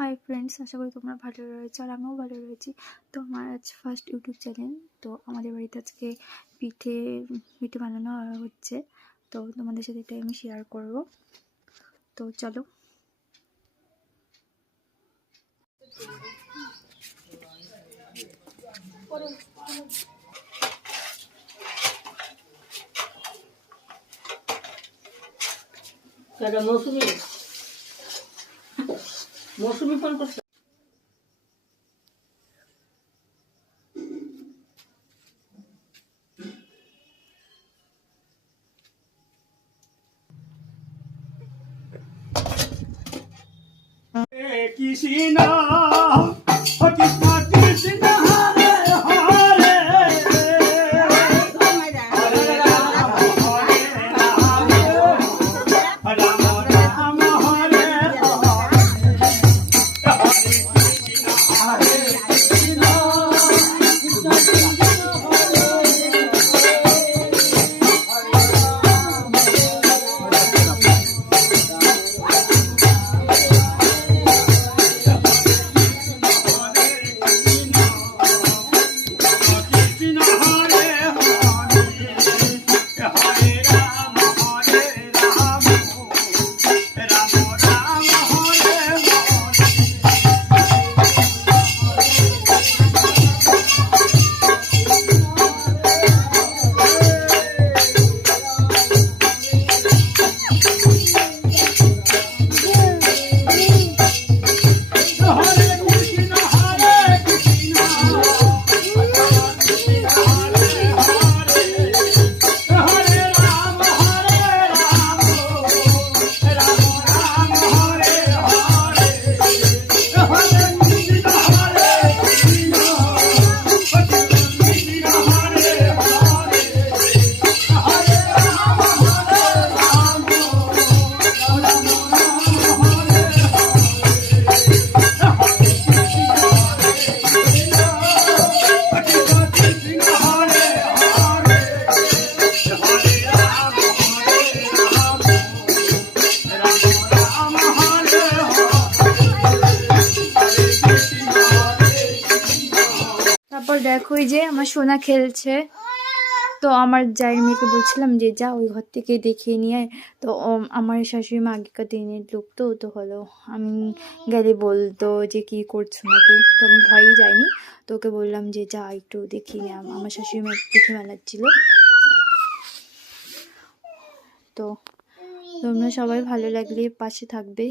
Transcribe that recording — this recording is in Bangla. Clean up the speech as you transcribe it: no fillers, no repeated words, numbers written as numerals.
হাই ফ্রেন্ডস, আশা করি তোমরা ভালো রয়েছো আর আমিও ভালো রয়েছি। তো আমার আজ ফার্স্ট ইউটিউব চ্যানেল। তো আমাদের বাড়িতে আজকে পিঠে পিঠে বানানো হচ্ছে, তো তোমাদের সাথে এটাই আমি শেয়ার করব। তো চলো। মৌসুমি ফোন করছে। কৃষ্ণ কৃষ্ণ কৃষ্ণ হরে হরে হরে রাম রাম রাম হরে তারপর দেখো এই যে আমার সোনা খেলছে। তো আমার জায়ের মেয়েকে বলছিলাম যে যা ওই ঘর থেকে দেখিয়ে নিয়ে আয়। তো আমার শাশুড়ি মা আগেকার দিনের লোক, তো হলো আমি গেলে বলতো যে কি করছো নাকি, তো আমি ভয়েই যাইনি। তো ওকে বললাম যে যা একটু দেখিয়ে নিয়ে। আমার শাশুড়ি মা পিঠে বানাচ্ছিল। তো তোমরা সবাই ভালো লাগলে পাশে থাকবে।